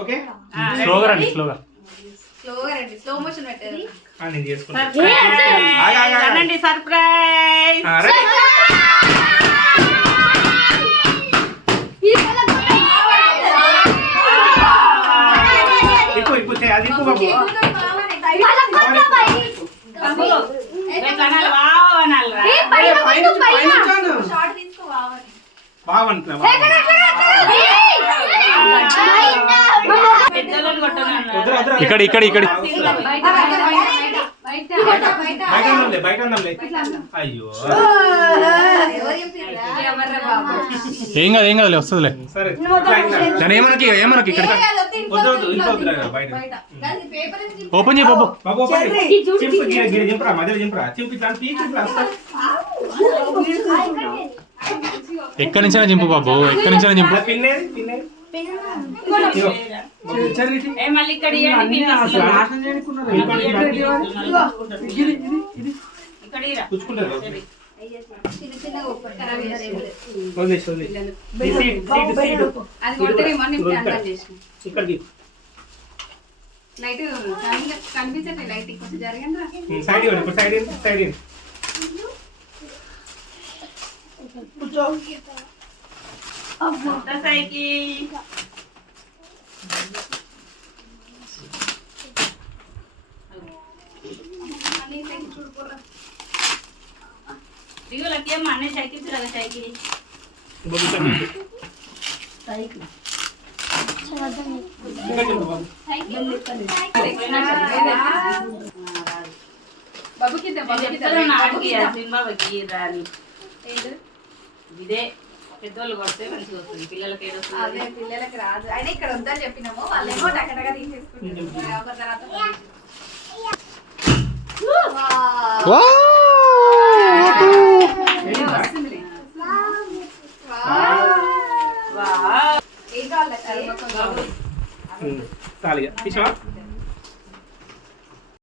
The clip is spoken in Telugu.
ఓకే స్లోగా రండి స్లోగా స్లో మోషన్ పెట్టారు. నేను చేసుకుంటా. సర్ప్రైజ్ ఇప్పుడు అది ఇప్పుడు బాబు బాగుంటున్నా ఇక్కడ ఇక్కడ ఇక్కడ బయట అయ్యో ఏం కాదు ఏం కాదులే వస్తుందిలే సరే దాని ఏమనకి ఏమనకి ఇక్కడ ఓపెన్ చేయి బాబు చింపు గిరి చింపరా మధ్యలో చింపరా చింపి ఎక్కడి నుంచైనా చింపు బాబు ఎక్కడి నుంచైనా చింపు పిన్నేది పిన్నేది కనిపించట్లేదు లైట్ కొంచెం జరగండి. సైడ్ అన్నీ సైకిల్ సైకిల్ ఇదే పెద్దోళ్ళు కొడితే మంచిగా వస్తుంది పిల్లలకి పిల్లలకి రాదు. అయినా ఇక్కడ వద్దని చెప్పినాము వాళ్ళేమో టకటగా తీసేసుకుంటారు. తర్వాత తాలిగా